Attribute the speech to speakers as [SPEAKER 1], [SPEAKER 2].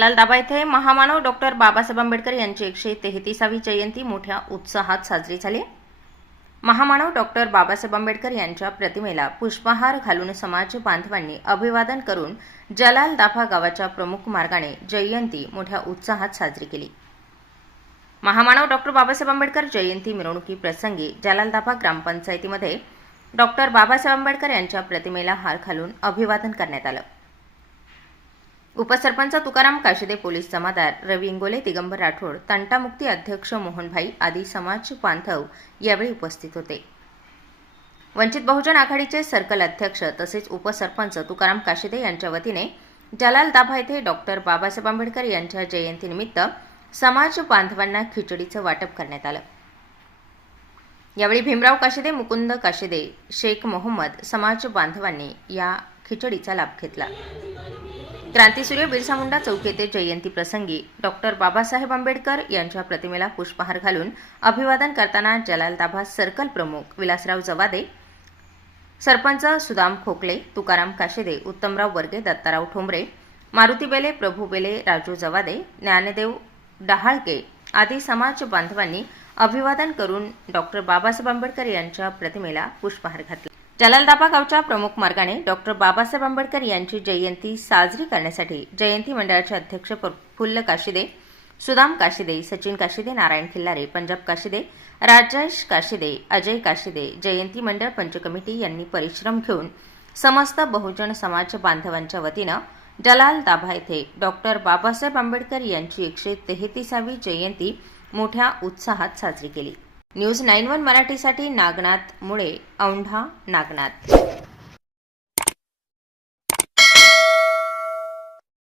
[SPEAKER 1] जलाल दाबा येथे महामानव डॉक्टर बाबासाहेब आंबेडकर यांची एकशे तेहतीसावी जयंती मोठ्या उत्साहात साजरी झाली. महामानव डॉक्टर बाबासाहेब आंबेडकर यांच्या प्रतिमेला पुष्पहार घालून समाज बांधवांनी अभिवादन करून जलाल दाभा गावाच्या प्रमुख मार्गाने जयंती मोठ्या उत्साहात साजरी केली. महामानव डॉक्टर बाबासाहेब आंबेडकर जयंती मिरवणुकीप्रसंगी जलालदाफा ग्रामपंचायतीमध्ये डॉक्टर बाबासाहेब आंबेडकर यांच्या प्रतिमेला हार घालून अभिवादन करण्यात आलं. उपसरपंच तुकाराम काशिदे पोलीस जमादार रवी इंगोले दिगंबर राठोड तंटामुक्ती अध्यक्ष मोहनभाई आदी समाज बांधव यावेळी उपस्थित होते. वंचित बहुजन आघाडीचे सर्कल अध्यक्ष तसेच उपसरपंच तुकाराम काशिदे यांच्या वतीने जलाल दाभा येथे डॉक्टर बाबासाहेब आंबेडकर यांच्या जयंतीनिमित्त समाज बांधवांना खिचडीचं वाटप करण्यात आलं. यावेळी भीमराव काशिदे मुकुंद काशिदे शेख मोहम्मद समाज बांधवांनी या खिचडीचा लाभ घेतला. क्रांतीसूर्य बिरसा मुंडा चौक येथे जयंती प्रसंगी डॉक्टर बाबासाहेब आंबेडकर यांच्या प्रतिमेला पुष्पहार घालून अभिवादन करताना जलाल दाभा सर्कल प्रमुख विलासराव जवादे सरपंच सुदाम खोकले तुकाराम काशेदे उत्तमराव वर्गे दत्ताराव ठोंबरे मारुती बेले प्रभू बेले राजू जवादे ज्ञानदेव डहाळके आदी समाज बांधवांनी अभिवादन करून डॉक्टर बाबासाहेब आंबेडकर यांच्या प्रतिमेला पुष्पहार घातला. जलालदाबा गावच्या प्रमुख मार्गाने डॉक्टर बाबासाहेब आंबेडकर यांची जयंती साजरी करण्यासाठी जयंती मंडळाचे अध्यक्ष प्रफुल्ल काशिदे सुदाम काशिदे सचिन काशिदे नारायण खिल्लारे पंजाब काशिदे राजेश काशिदे अजय काशिदे जयंती मंडळ पंच कमिटी यांनी परिश्रम घेऊन समस्त बहुजन समाज बांधवांच्या वतीनं जलाल दाभा येथे डॉक्टर बाबासाहेब आंबेडकर यांची एकशे तेहतीसावी जयंती मोठ्या उत्साहात साजरी केली. न्यूज नाईन वन मराठीसाठी नागनाथ मुळे औंढा नागनाथ.